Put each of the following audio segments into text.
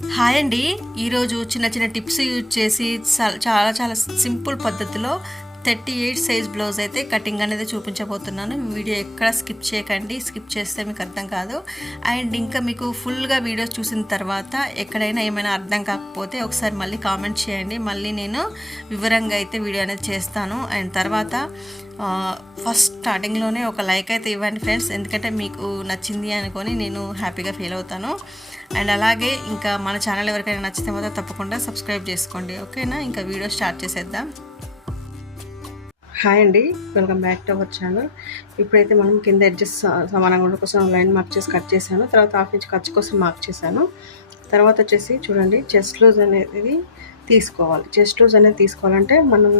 Hi అండి. ఈరోజు చిన్న చిన్న టిప్స్ యూజ్ చేసి చాలా చాలా సింపుల్ పద్ధతిలో థర్టీ ఎయిట్ సైజ్ బ్లౌజ్ అయితే కటింగ్ అనేది చూపించబోతున్నాను. వీడియో ఎక్కడ స్కిప్ చేయకండి. స్కిప్ చేస్తే మీకు అర్థం కాదు. అండ్ ఇంకా మీకు ఫుల్గా వీడియో చూసిన తర్వాత ఎక్కడైనా ఏమైనా అర్థం కాకపోతే ఒకసారి మళ్ళీ కామెంట్ చేయండి. మళ్ళీ నేను వివరంగా అయితే వీడియో అనేది చేస్తాను. అండ్ తర్వాత ఫస్ట్ స్టార్టింగ్లోనే ఒక లైక్ అయితే ఇవ్వండి ఫ్రెండ్స్. ఎందుకంటే మీకు నచ్చింది అనుకొని నేను హ్యాపీగా ఫీల్ అవుతాను. అండ్ అలాగే ఇంకా మన ఛానల్ ఎవరికైనా నచ్చితే మాత్రం తప్పకుండా సబ్స్క్రైబ్ చేసుకోండి ఓకేనా? ఇంకా వీడియో స్టార్ట్ చేసేద్దాం. హాయ్ అండి welcome back to our channel. ఇప్పుడైతే మనం కింద ఎడ్జెస్ సమానంగా ఉండడం కోసం లైన్ మార్క్ చేసి కట్ చేశాను. తర్వాత హాఫ్ ఇంచ్ ఖర్చు కోసం మార్క్ చేశాను. తర్వాత వచ్చేసి చూడండి చెస్ట్ లూజ్ అనేది తీసుకోవాలి. చెస్ట్ లూజ్ అనేది తీసుకోవాలంటే మనం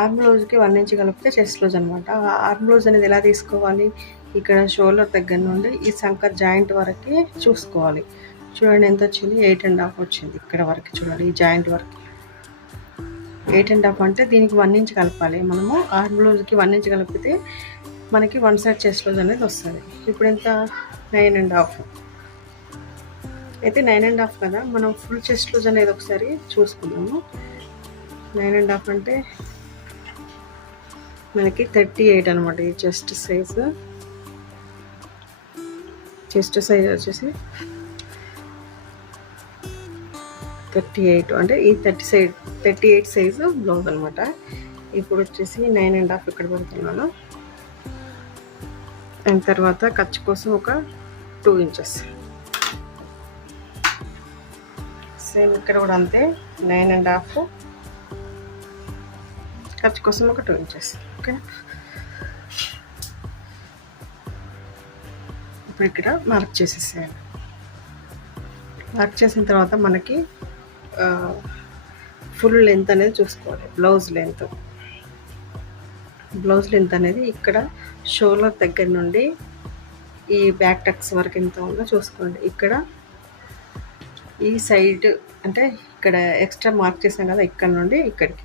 ఆర్మ్ లూజ్కి వన్ ఇంచ్ కలిపితే చెస్ట్ లూజ్ అనమాట ఆర్మ్ లూజ్ అనేది ఎలా తీసుకోవాలి? ఇక్కడ షోల్డర్ దగ్గర నుండి ఈ శంకర్ జాయింట్ వరకు చూసుకోవాలి. చూడండి ఎంత వచ్చింది? ఎయిట్ అండ్ హాఫ్ వచ్చింది ఇక్కడ వరకు చూడండి ఈ జాయింట్ వరకు. ఎయిట్ అండ్ హాఫ్ అంటే దీనికి వన్ ఇంచ్ కలపాలి. మనము ఆరు బ్లౌజ్కి వన్ ఇంచ్ కలిపితే మనకి వన్ సైడ్ చెస్ట్ బ్లౌజ్ అనేది వస్తుంది. ఇప్పుడు ఎంత? Nine and half. అయితే నైన్ అండ్ హాఫ్ కదా మనం ఫుల్ చెస్ట్ లూజ్ అనేది ఒకసారి చూసుకుందాము. నైన్ అండ్ హాఫ్ అంటే మనకి థర్టీ ఎయిట్ అనమాట ఈ చెస్ట్ సైజ్. చెస్ట్ సైజ్ వచ్చేసి థర్టీ ఎయిట్ అంటే ఈ thirty size thirty eight size blouse అనమాట ఇప్పుడు వచ్చేసి నైన్ అండ్ హాఫ్ ఇక్కడ పెడుతున్నాను. అండ్ తర్వాత ఖర్చు కోసం ఒక టూ ఇంచెస్. సేమ్ ఇక్కడ కూడా అంతే నైన్ అండ్ హాఫ్. ఖర్చు కోసం ఒక టూ ఇంచెస్ ఓకే ఇప్పుడు ఇక్కడ మార్క్ చేసేసేయాలి. మార్క్ చేసిన తర్వాత మనకి ఫుల్ లెంత్ అనేది చూసుకోవాలి బ్లౌజ్ లెంత్. బ్లౌజ్ లెంత్ అనేది ఇక్కడ షోల్డర్ దగ్గర నుండి ఈ బ్యాక్ టక్స్ వరకు ఎంత ఉందో చూసుకోండి. ఇక్కడ ఈ సైడ్ అంటే ఇక్కడ ఎక్స్ట్రా మార్క్ చేసాం కదా ఇక్కడ నుండి ఇక్కడికి.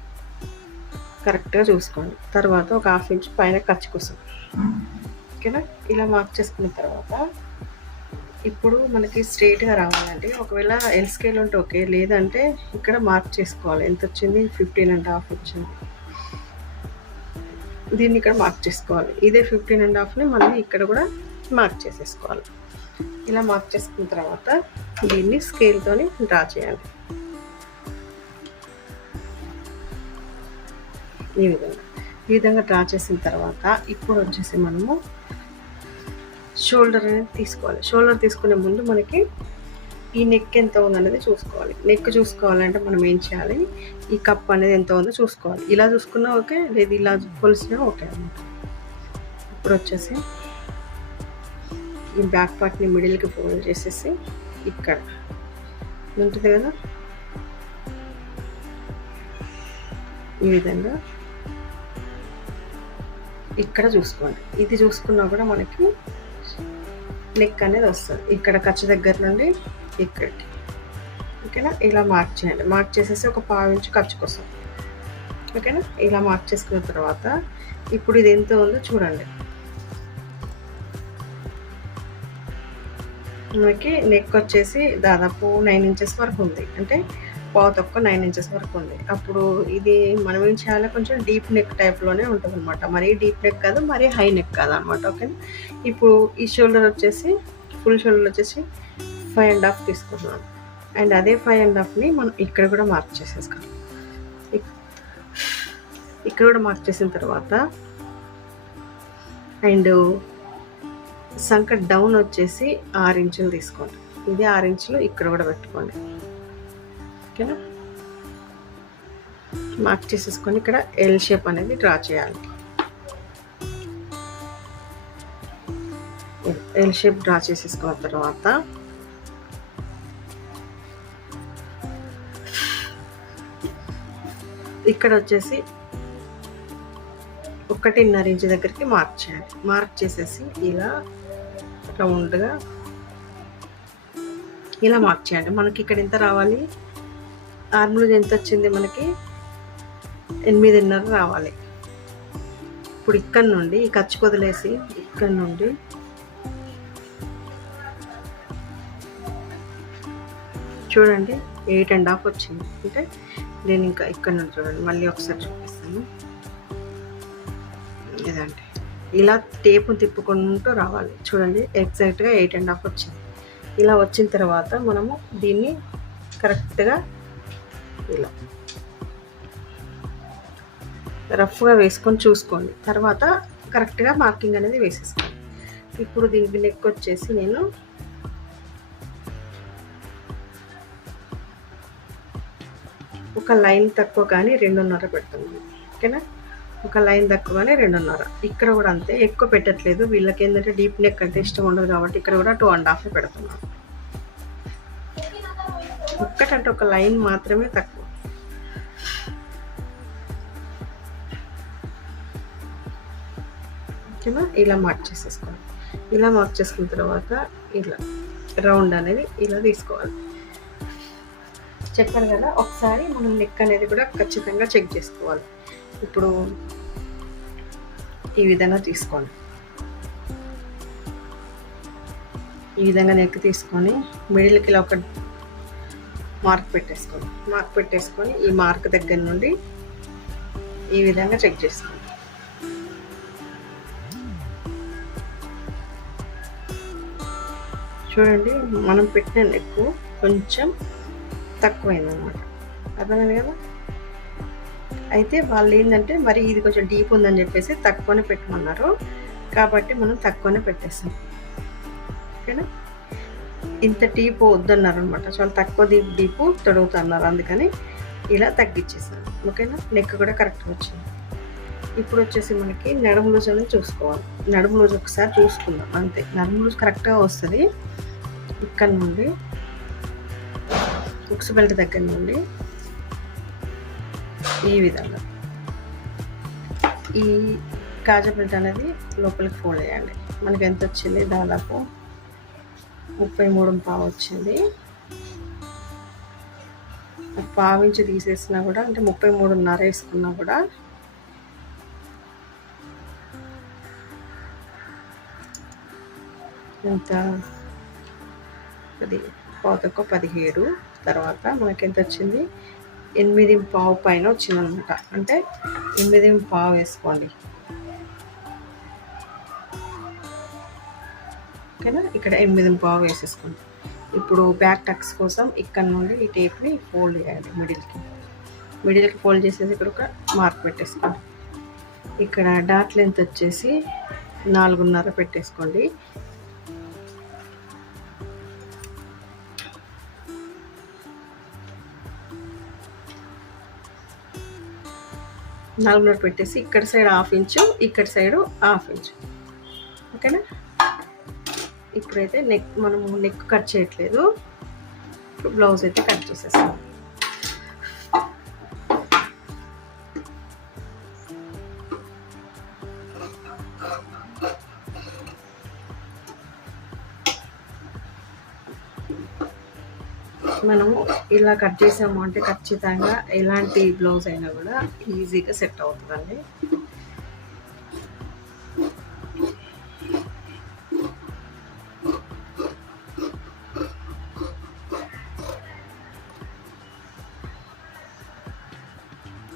కరెక్ట్గా చూసుకోండి. తర్వాత ఒక హాఫ్ ఇంచ్ పైన ఖర్చు కోసం. ఓకేనా ఇలా మార్క్ చేసుకున్న తర్వాత ఇప్పుడు మనకి స్ట్రైట్గా రావాలండి ఒకవేళ ఎల్ స్కేల్ ఉంటే ఓకే లేదంటే ఇక్కడ మార్క్ చేసుకోవాలి. ఎంత వచ్చింది? ఫిఫ్టీన్ అండ్ హాఫ్ వచ్చింది. దీన్ని ఇక్కడ మార్క్ చేసుకోవాలి. ఇదే ఫిఫ్టీన్ అండ్ హాఫ్ని మనం ఇక్కడ కూడా మార్క్ చేసేసుకోవాలి. ఇలా మార్క్ చేసుకున్న తర్వాత దీన్ని స్కేల్తోని డ్రా చేయాలి. ఈ విధంగా. ఈ విధంగా డ్రా చేసిన తర్వాత ఇప్పుడు వచ్చేసి మనము షోల్డర్ అనేది తీసుకోవాలి. షోల్డర్ తీసుకునే ముందు మనకి ఈ నెక్ ఎంత ఉందనేది చూసుకోవాలి. నెక్ చూసుకోవాలంటే మనం ఏం చేయాలి? ఈ కప్ అనేది ఎంత ఉందో చూసుకోవాలి. ఇలా చూసుకున్నా ఓకే లేదు ఇలా కొలిసినా ఓకే అనమాట ఇప్పుడు వచ్చేసి ఈ బ్యాక్ పార్ట్ని మిడిల్కి ఫోల్డ్ చేసేసి ఇక్కడ. ఉంటుంది కదా? ఈ విధంగా ఇక్కడ చూసుకోండి ఇది చూసుకున్నా కూడా మనకి నెక్ అనేది వస్తుంది. ఇక్కడ ఖర్చు దగ్గర నుండి ఇక్కడికి ఓకేనా? ఇలా మార్క్ చేయండి. మార్క్ చేసేసి ఒక పావు ఇంచు ఖర్చు కోసం. ఓకేనా? ఇలా మార్క్ చేసుకున్న తర్వాత ఇప్పుడు ఇది ఎంత ఉందో చూడండి. మనకి నెక్ వచ్చేసి దాదాపు నైన్ ఇంచెస్ వరకు ఉంది. అంటే పావు తక్కువ నైన్ ఇంచెస్ వరకు ఉంది. అప్పుడు ఇది మనం ఏం చేయాలి? కొంచెం డీప్ నెక్ టైప్లోనే ఉంటుంది అనమాట మరీ డీప్ నెక్ కాదు మరీ హై నెక్ కాదు అనమాట ఓకేనా ఇప్పుడు ఈ షోల్డర్ వచ్చేసి ఫుల్ షోల్డర్ వచ్చేసి ఫైవ్ అండ్ హాఫ్ తీసుకున్నాను అండ్ అదే ఫైవ్ అండ్ హాఫ్ని మనం ఇక్కడ కూడా మార్క్ చేసేసుకోవాలి ఇక్కడ కూడా మార్క్ చేసిన తర్వాత అండ్ సంక డౌన్ వచ్చేసి ఆరు ఇంచులు తీసుకోండి. ఇది ఆరు ఇంచులు ఇక్కడ కూడా పెట్టుకోండి. ఓకేనా? మార్క్ చేసేసుకొని ఇక్కడ ఎల్ షేప్ అనేది డ్రా చేయాలి. ఎల్ షేప్ డ్రా చేసేసుకున్న తర్వాత ఇక్కడ వచ్చేసి ఒకటిన్నర ఇంచు దగ్గరికి మార్క్ చేయాలి. మార్క్ చేసేసి ఇలా రౌండ్గా ఇలా మార్క్ చేయండి. మనకి ఇక్కడ ఎంత రావాలి? ఆర్మ్లూజ్ ఎంత వచ్చింది మనకి ఎనిమిదిన్నర రావాలి. ఇప్పుడు ఇక్కడ నుండి ఈ ఖర్చు వదిలేసి ఇక్కడ నుండి చూడండి ఎయిట్ అండ్ హాఫ్ వచ్చింది. అంటే నేను ఇంకా ఇక్కడ నుండి చూడండి మళ్ళీ ఒకసారి చూపిస్తాను. ఇదండి. ఇలా టేపు తిప్పుకుంటూ రావాలి. చూడండి ఎగ్జాక్ట్గా ఎయిట్ అండ్ హాఫ్ వచ్చింది. ఇలా వచ్చిన తర్వాత మనము దీన్ని కరెక్ట్గా ఇలా. రఫ్గా వేసుకొని చూసుకోండి. తర్వాత కరెక్ట్గా మార్కింగ్ అనేది వేసేసుకోండి. ఇప్పుడు దీనికి నెక్ వచ్చేసి నేను ఒక లైన్ తక్కువ కానీ రెండున్నర పెడుతున్నాను ఓకేనా? ఒక లైన్ తక్కువ కానీ రెండున్నర. ఇక్కడ కూడా అంతే. ఎక్కువ పెట్టట్లేదు. వీళ్ళకి ఏంటంటే డీప్ నెక్ అంటే ఇష్టం ఉండదు కాబట్టి ఇక్కడ కూడా టూ అండ్ హాఫ్ పెడుతున్నాను. ఒక్కటంటే ఒక లైన్ మాత్రమే తక్కువ. ఓకేనా ఇలా మార్క్ చేసేసుకోవాలి. ఇలా మార్క్ చేసుకున్న తర్వాత ఇలా రౌండ్ అనేది ఇలా తీసుకోవాలి. చెప్పాను కదా ఒకసారి మనం నెక్ అనేది కూడా ఖచ్చితంగా చెక్ చేసుకోవాలి. ఇప్పుడు ఈ విధంగా తీసుకోండి. ఈ విధంగా నెక్ తీసుకొని మిడిల్కి ఇలా ఒక మార్క్ పెట్టేసుకోండి. మార్క్ పెట్టేసుకొని ఈ మార్క్ దగ్గర నుండి ఈ విధంగా చెక్ చేసుకోండి. చూడండి మనం పెట్టిన ఎక్కువ కొంచెం తక్కువైందనమాట అర్థమైంది కదా? అయితే వాళ్ళు ఏంటంటే మరి ఇది కొంచెం డీప్ ఉందని చెప్పేసి తక్కువనే పెట్టమన్నారు. కాబట్టి మనం తక్కువనే పెట్టేస్తాం. ఓకేనా? ఇంత డీప్ వద్దన్నారు అనమాట చాలా తక్కువ డీప్ డీపు తొడుగుతున్నారు. అందుకని ఇలా తగ్గించేసాను ఓకేనా? నెక్ కూడా కరెక్ట్గా వచ్చింది. ఇప్పుడు వచ్చేసి మనకి నడుము లూజ్ అనేది చూసుకోవాలి. నడుము లూజ్ ఒకసారి చూసుకుందాం. అంతే. నడుము లూజ్ కరెక్ట్గా వస్తుంది. ఇక్కడ నుండి బుక్స్ బెల్ట్ దగ్గర నుండి ఈ విధంగా. ఈ కాజా బెల్ట్ అనేది లోపలికి ఫోల్డ్ చేయండి. మనకి ఎంత వచ్చింది? దాదాపు ముప్పై మూడు పావు వచ్చింది. పావు నుంచి తీసేసినా కూడా అంటే ముప్పై మూడున్నర వేసుకున్నా కూడా ఎంత అది పాతకు పదిహేడు తర్వాత మనకి ఎంత వచ్చింది ఎనిమిది పావు పైన వచ్చిందనమాట. అంటే ఎనిమిది పావు వేసుకోండి. ఓకేనా? ఇక్కడ ఎనిమిది పావు వేసేసుకోండి. ఇప్పుడు బ్యాక్ టక్స్ కోసం ఇక్కడ నుండి ఈ టేప్ని ఫోల్డ్ చేయాలి మిడిల్కి. మిడిల్కి ఫోల్డ్ చేసేసి ఇక్కడ ఒక మార్క్ పెట్టేసుకోండి. ఇక్కడ డాట్ లెంత్ వచ్చేసి నాలుగున్నర పెట్టేసుకోండి. నలుగులో పెట్టేసి ఇక్కడ సైడ్ హాఫ్ ఇంచు ఇక్కడ సైడ్ హాఫ్ ఇంచు. ఓకేనా? ఇప్పుడైతే నెక్ మనము నెక్ కట్ చేయట్లేదు. ఇప్పుడు బ్లౌజ్ అయితే కట్ చేసేస్తాం ఇలా కట్ చేసాము అంటే ఖచ్చితంగా ఎలాంటి బ్లౌజ్ అయినా కూడా ఈజీగా సెట్ అవుతుందండి.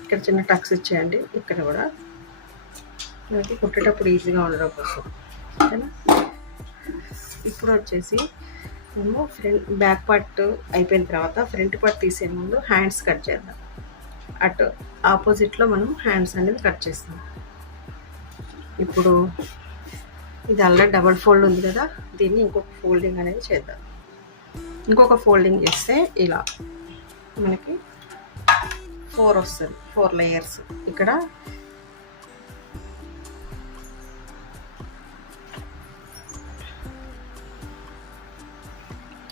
ఇక్కడ చిన్న టక్స్ ఇచ్చేయండి ఇక్కడ కూడా. మనకి కుట్టేటప్పుడు ఈజీగా ఉండడం కోసం. ఓకేనా? ఇప్పుడు వచ్చేసి మేము ఫ్రంట్ బ్యాక్ పార్ట్ అయిపోయిన తర్వాత ఫ్రంట్ పార్ట్ తీసే ముందు హ్యాండ్స్ కట్ చేద్దాం. అటు ఆపోజిట్లో మనం హ్యాండ్స్ అనేది కట్ చేస్తాం. ఇప్పుడు ఇది అలా డబల్ ఫోల్డ్ ఉంది కదా దీన్ని ఇంకొక ఫోల్డింగ్ అనేది చేద్దాం. ఇంకొక ఫోల్డింగ్ చేస్తే ఇలా మనకి ఫోర్ వస్తుంది ఫోర్ లేయర్స్ ఇక్కడ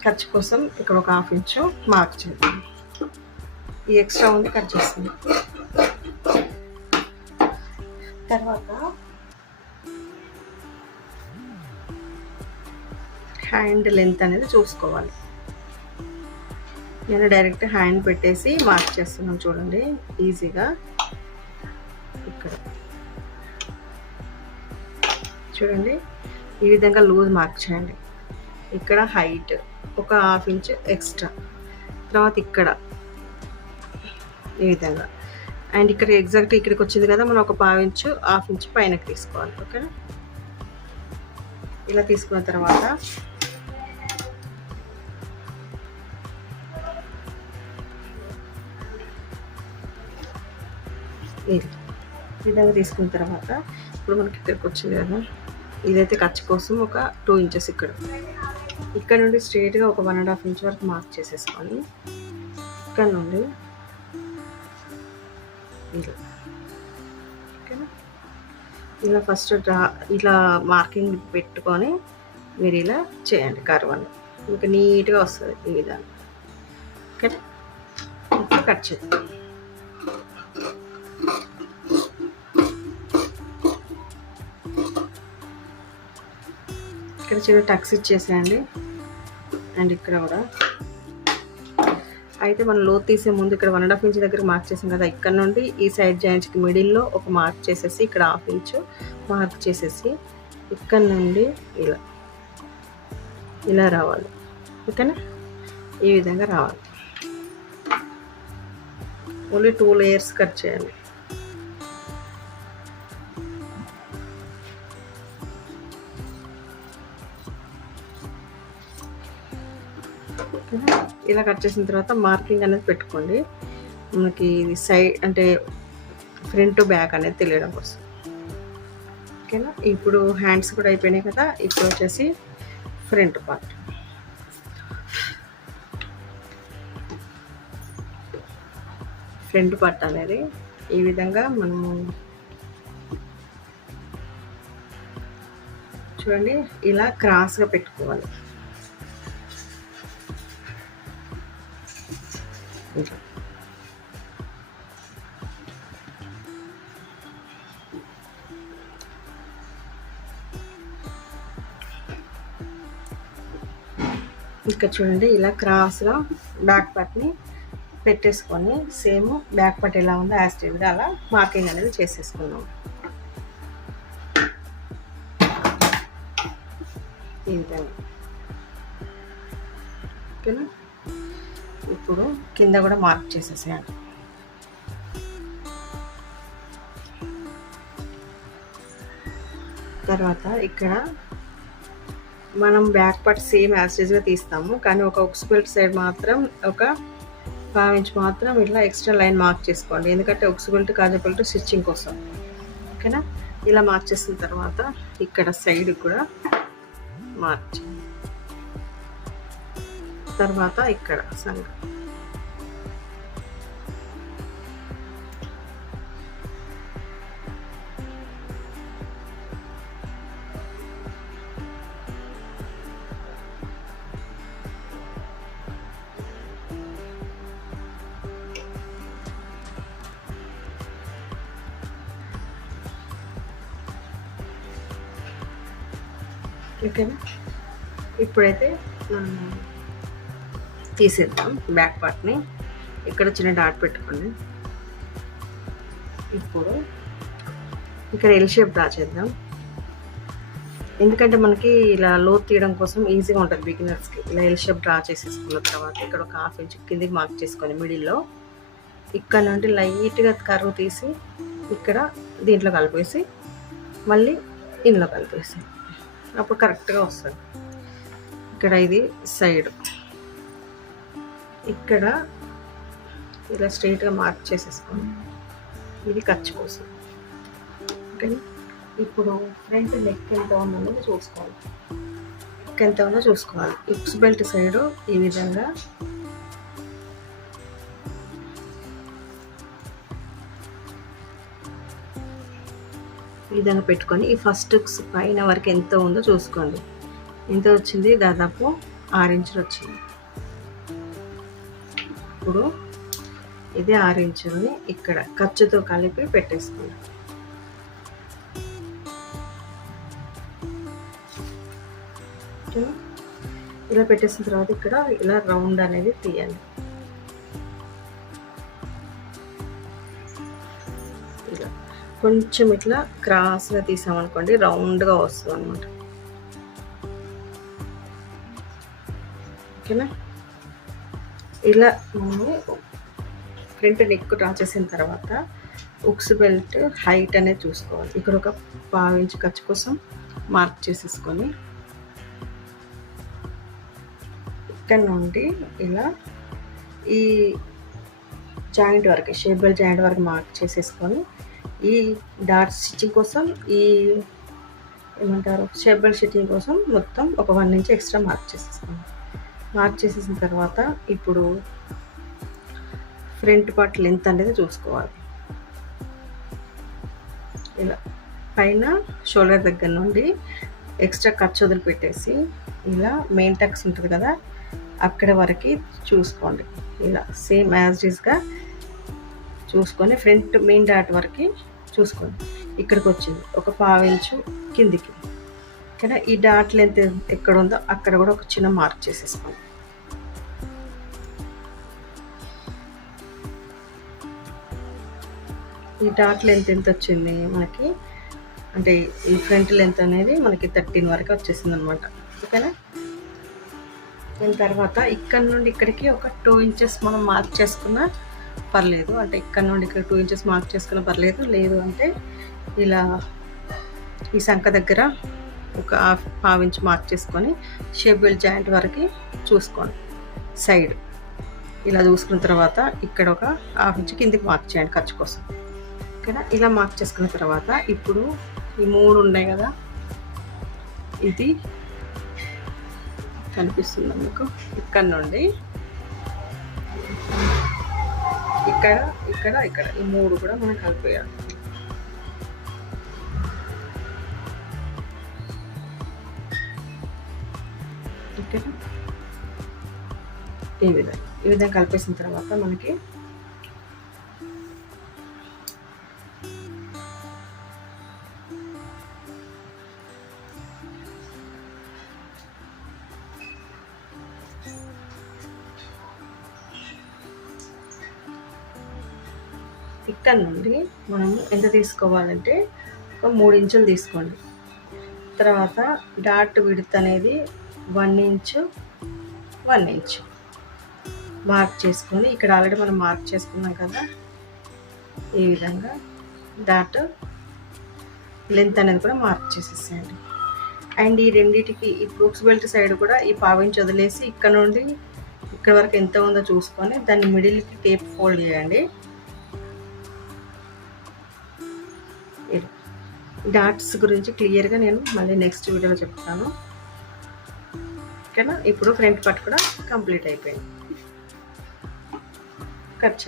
ఖర్చు కోసం ఇక్కడ ఒక హాఫ్ ఇంచు మార్క్ చేద్దాం. ఈ ఎక్స్ట్రా ఉంది కట్ చేస్తుంది తర్వాత హ్యాండ్ లెంత్ అనేది చూసుకోవాలి. నేను డైరెక్ట్ హ్యాండ్ పెట్టేసి మార్క్ చేస్తున్నాను చూడండి ఈజీగా. ఇక్కడ. చూడండి ఈ విధంగా లూజ్ మార్క్ చేయండి. ఇక్కడ హైట్. ఒక హాఫ్ ఇంచ్ ఎక్స్ట్రా. తర్వాత ఇక్కడ ఈ విధంగా. అండ్ ఇక్కడ ఎగ్జాక్ట్ ఇక్కడికి వచ్చింది కదా మనం ఒక పావు ఇంచు హాఫ్ ఇంచు పైనకి తీసుకోవాలి ఓకేనా? ఇలా తీసుకున్న తర్వాత ఇది ఈ విధంగా తీసుకున్న తర్వాత ఇప్పుడు మనకి ఇక్కడికి వచ్చింది కదా ఇదైతే ఖర్చు కోసం ఒక టూ ఇంచెస్ ఇక్కడ. ఇక్కడ నుండి స్ట్రేట్గా ఒక వన్ అండ్ హాఫ్ ఇంచ్ వరకు మార్క్ చేసేసుకొని ఇక్కడ నుండి ఇలా ఓకేనా? ఇలా ఫస్ట్ డ్రా ఇలా మార్కింగ్ పెట్టుకొని మీరు ఇలా చేయండి కర్వని. మీకు నీట్గా వస్తుంది ఈ విధానం ఓకేనా? కట్ చేద్దాం ఇక్కడ చిన్న టక్స్ ఇచ్చేసేయండి. అండ్ ఇక్కడ కూడా. అయితే మనం లోత్ తీసే ముందు ఇక్కడ వన్ అండ్ హాఫ్ ఇంచ్ దగ్గర మార్క్ చేసాం కదా ఇక్కడ నుండి ఈ సైడ్ జాయింట్స్కి మిడిల్లో ఒక మార్క్ చేసేసి ఇక్కడ హాఫ్ ఇంచ్ మార్క్ చేసేసి ఇక్కడ నుండి ఇలా. ఇలా రావాలి. ఓకేనా? ఈ విధంగా రావాలి. ఓన్లీ టూ లేయర్స్ కట్ చేయాలి ఇలా కట్ చేసిన తర్వాత మార్కింగ్ అనేది పెట్టుకోండి. మనకి ఇది సైడ్ అంటే ఫ్రంట్ బ్యాక్ అనేది తెలియడం కోసం. ఓకేనా? ఇప్పుడు హ్యాండ్స్ కూడా అయిపోయినాయి కదా ఇప్పుడు వచ్చేసి ఫ్రంట్ పార్ట్. ఫ్రంట్ పార్ట్ అనేది ఈ విధంగా మనము చూడండి ఇలా క్రాస్గా పెట్టుకోవాలి. ఇక్కడ చూడండి ఇలా క్రాస్గా బ్యాక్ పార్ట్ని పెట్టేసుకొని సేమ్ బ్యాక్ పార్ట్ ఎలా ఉందో యాస్టీవ్గా అలా మార్కింగ్ అనేది చేసేసుకున్నాం. ఈ విధంగా ఓకేనా? ఇప్పుడు కింద కూడా మార్క్ చేసేసేయండి. తర్వాత ఇక్కడ మనం బ్యాక్ పార్ట్ సేమ్ యాస్టేజ్గా తీస్తాము. కానీ ఒక ఉక్స్బెల్ట్ సైడ్ మాత్రం ఒక పావు ఇంచ్ మాత్రం ఇట్లా ఎక్స్ట్రా లైన్ మార్క్ చేసుకోండి. ఎందుకంటే ఉక్స్బెల్ట్ కాజా బెల్ట్ స్టిచ్చింగ్ కోసం. ఓకేనా? ఇలా మార్క్ చేసిన తర్వాత ఇక్కడ సైడ్ కూడా మార్చి తర్వాత ఇక్కడ సంగ ఓకేనా ఇప్పుడైతే మనం తీసేద్దాం బ్యాక్ పార్ట్ని. ఇక్కడ చిన్న డాట్ పెట్టుకోండి. ఇప్పుడు ఇక్కడ ఎల్ షేప్ డ్రా చేద్దాం. ఎందుకంటే మనకి ఇలా లోత్ తీయడం కోసం ఈజీగా ఉంటుంది బిగినర్స్కి ఇలా ఎల్ షేప్ డ్రా చేసేసుకున్న తర్వాత ఇక్కడ ఒక హాఫ్ ఇంచ్ కిందికి మార్క్ చేసుకొని మిడిల్లో ఇక్కడ నుండి లైట్గా కర్వ్ తీసి ఇక్కడ దీంట్లో కలిపేసి మళ్ళీ ఇందులో కలిపేసి. అప్పుడు కరెక్ట్గా వస్తుంది. ఇక్కడ ఇది సైడ్. ఇక్కడ ఇలా స్ట్రైట్గా మార్క్ చేసేసుకోండి. ఇది ఖర్చు కోసం. ఓకే? ఇప్పుడు ఫ్రంట్ నెక్ ఎంత ఉందో చూసుకోవాలి. నెక్ ఎంత ఉందో చూసుకోవాలి. హిప్స్ బెల్ట్ సైడ్ ఈ విధంగా ఈ విధంగా పెట్టుకొని ఈ ఫస్ట్ పైన వరకు ఎంత ఉందో చూసుకోండి. ఎంత వచ్చింది? దాదాపు ఆరు ఇంచులు వచ్చింది. ఇప్పుడు ఇది ఆరు ఇంచులని ఇక్కడ ఖర్చుతో కలిపి పెట్టేసుకోండి ఇలా పెట్టేసిన తర్వాత ఇక్కడ ఇలా రౌండ్ అనేది తీయాలి. కొంచెం ఇట్లా క్రాస్గా తీసామనుకోండి రౌండ్గా వస్తుంది అనమాట ఓకేనా? ఇలా మనము ఫ్రంట్ నెక్ డ్రా చేసిన తర్వాత ఉక్స్ బెల్ట్ హైట్ అనేది చూసుకోవాలి. ఇక్కడ ఒక పావించి ఖర్చు కోసం మార్క్ చేసేసుకొని ఇక్కడ నుండి ఇలా ఈ జాయింట్ వరకు షేబుల్ జాయింట్ వరకు మార్క్ చేసేసుకొని ఈ డాట్ స్టిచ్చింగ్ కోసం ఈ ఏమంటారు షేబుల్ స్టిచ్చింగ్ కోసం మొత్తం ఒక వన్ ఇంచ్ ఎక్స్ట్రా మార్క్ చేసేసుకోండి మార్క్ చేసేసిన తర్వాత ఇప్పుడు ఫ్రంట్ పార్ట్ లెంత్ అనేది చూసుకోవాలి. ఇలా పైన షోల్డర్ దగ్గర నుండి ఎక్స్ట్రా ఖర్చు వదిలిపెట్టేసి ఇలా మెయిన్ టక్స్ ఉంటుంది కదా అక్కడ వరకు చూసుకోండి. ఇలా సేమ్ యాజ్ ఈజ్గా చూసుకొని ఫ్రంట్ మెయిన్ డాట్ వరకు చూసుకోండి. ఇక్కడికి వచ్చింది. ఒక పావు ఇంచు కిందికి. ఓకేనా ఈ డాట్ లెంత్ ఎక్కడ ఉందో అక్కడ కూడా ఒక చిన్న మార్క్ చేసేసుకోండి. ఈ డాట్ లెంత్ ఎంత వచ్చింది మనకి? అంటే ఈ ఫ్రంట్ లెంత్ అనేది మనకి థర్టీన్ వరకు వచ్చేసింది అనమాట ఓకేనా? దాని తర్వాత ఇక్కడ నుండి ఇక్కడికి ఒక టూ ఇంచెస్ మనం మార్క్ చేసుకున్నా పర్లేదు. అంటే ఇక్కడ నుండి ఇక్కడ టూ ఇంచెస్ మార్క్ చేసుకున్న పర్లేదు. లేదు అంటే ఇలా ఈ సంఖ దగ్గర ఒక హాఫ్ హాఫ్ ఇంచ్ మార్క్ చేసుకొని షేబుల్ జాయింట్ వరకు చూసుకోండి. సైడ్ ఇలా చూసుకున్న తర్వాత ఇక్కడ ఒక హాఫ్ ఇంచ్ కిందికి మార్క్ చేయండి ఖర్చు కోసం. ఓకేనా? ఇలా మార్క్ చేసుకున్న తర్వాత ఇప్పుడు ఈ మూడు ఉన్నాయి కదా. ఇది కనిపిస్తుంది మీకు? ఇక్కడ నుండి ఇక్కడ ఇక్కడ ఇక్కడ. ఈ మూడు కూడా మనం కలిపేయాలి. ఓకేనా ఈ విధంగా. ఈ విధంగా కలిపేసిన తర్వాత మనకి ఇక్కడ నుండి మనము ఎంత తీసుకోవాలంటే ఒక మూడు ఇంచులు తీసుకోండి. తర్వాత డాట్ విడత్ అనేది one inch one inch. Mark చేసుకొని ఇక్కడ ఆల్రెడీ మనం మార్క్ చేసుకున్నాం కదా ఈ విధంగా డాట్ లెంత్ అనేది కూడా మార్క్ చేసేసేయండి. అండ్ ఈ రెండింటికి ఈ బ్రూక్స్ బెల్ట్ సైడ్ కూడా ఈ పావించి వదిలేసి ఇక్కడ నుండి ఇక్కడ వరకు ఎంత ఉందో చూసుకొని దాన్ని మిడిల్కి టేప్ ఫోల్డ్ చేయండి. డాట్స్ గురించి క్లియర్గా నేను మళ్ళీ నెక్స్ట్ వీడియోలో చెప్తాను. ఓకేనా? ఇప్పుడు ఫ్రంట్ పార్ట్ కూడా కంప్లీట్ అయిపోయింది. కట్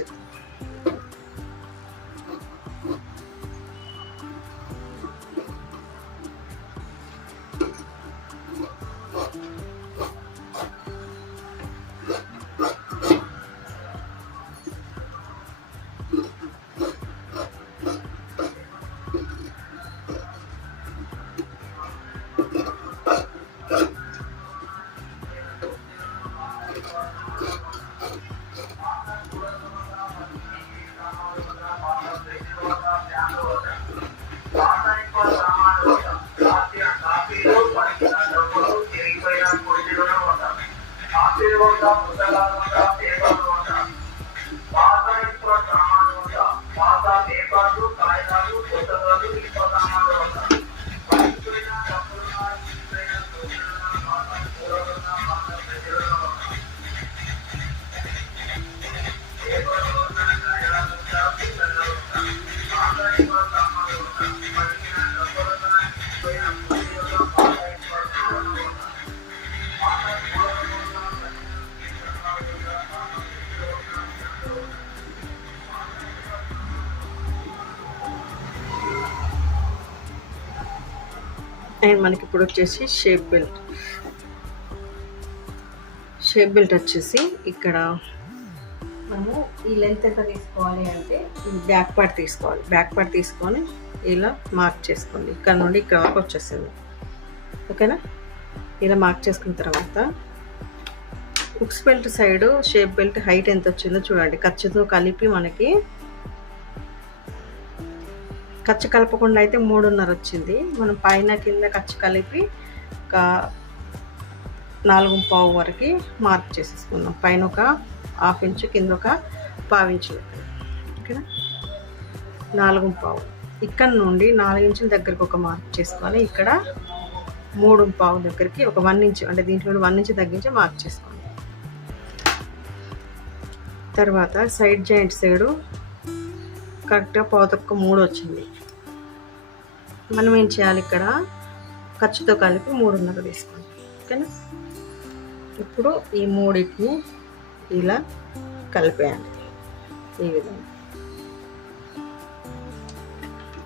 అండ్ మనకి ఇప్పుడు వచ్చేసి షేప్ బెల్ట్. షేప్ బెల్ట్ వచ్చేసి ఇక్కడ మనము ఈ లెంత్ ఎంత తీసుకోవాలి అంటే బ్యాక్ పార్ట్ తీసుకోవాలి. బ్యాక్ పార్ట్ తీసుకొని ఇలా మార్క్ చేసుకోండి. ఇక్కడ నుండి ఇక్కడ వరకు వచ్చేసింది. ఓకేనా? ఇలా మార్క్ చేసుకున్న తర్వాత hooks belt side shape belt height ఎంత వచ్చిందో చూడండి. ఖర్చుతో కలిపి మనకి ఖర్చు కలపకుండా అయితే మూడున్నర వచ్చింది. మనం పైన కింద ఖర్చు కలిపి ఒక నాలుగు పావు వరకు మార్క్ చేసేసుకున్నాం పైన ఒక హాఫ్ ఇంచు కింద ఒక పావించు ఓకేనా? నాలుగు పావు. ఇక్కడ నుండి నాలుగు ఇంచుల దగ్గరకు ఒక మార్క్ చేసుకోవాలి. ఇక్కడ మూడు పావు దగ్గరికి ఒక వన్ ఇంచు అంటే దీంట్లో వన్ ఇంచు తగ్గించి మార్క్ చేసుకోవాలి. తర్వాత సైడ్ జాయింట్ సైడు కరెక్ట్గా పావు మూడు వచ్చింది మనం ఏం చేయాలి ఇక్కడ? ఖర్చుతో కలిపి మూడున్నర తీసుకోండి. ఓకేనా? ఇప్పుడు ఈ మూడింటిని ఇలా కలిపేయండి. ఈ విధంగా.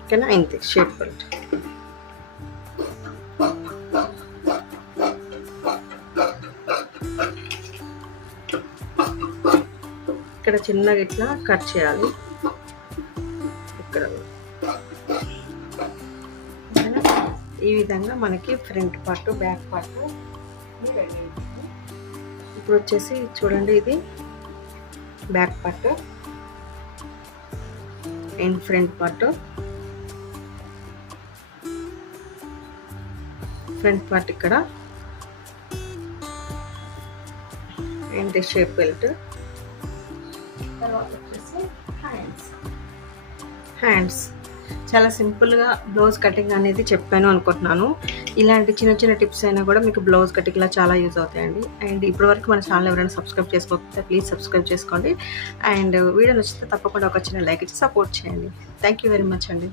ఓకేనా? అయింది షేప్ బెల్ట్ ఇక్కడ చిన్నగా ఇట్లా కట్ చేయాలి. ఇక్కడ ఈ విధంగా మనకి ఫ్రంట్ పార్ట్ బ్యాక్ పార్ట్ ఇప్పుడు వచ్చేసి చూడండి ఇది back part and front part. Front part ఇక్కడ. And shape belt. తర్వాత హ్యాండ్స్ చాలా సింపుల్గా బ్లౌజ్ కటింగ్ అనేది చెప్పాను అనుకుంటున్నాను. ఇలాంటి చిన్న చిన్న టిప్స్ అయినా కూడా మీకు బ్లౌజ్ కటింగ్లా చాలా యూజ్ అవుతాయండి. అండ్ ఇప్పటివరకు మన ఛానల్ ఎవరైనా సబ్స్క్రైబ్ చేసుకోకపోతే ప్లీజ్ సబ్స్క్రైబ్ చేసుకోండి. అండ్ వీడియో నచ్చితే తప్పకుండా ఒక చిన్న లైక్ ఇచ్చి సపోర్ట్ చేయండి. థ్యాంక్ యూ వెరీ మచ్ అండి.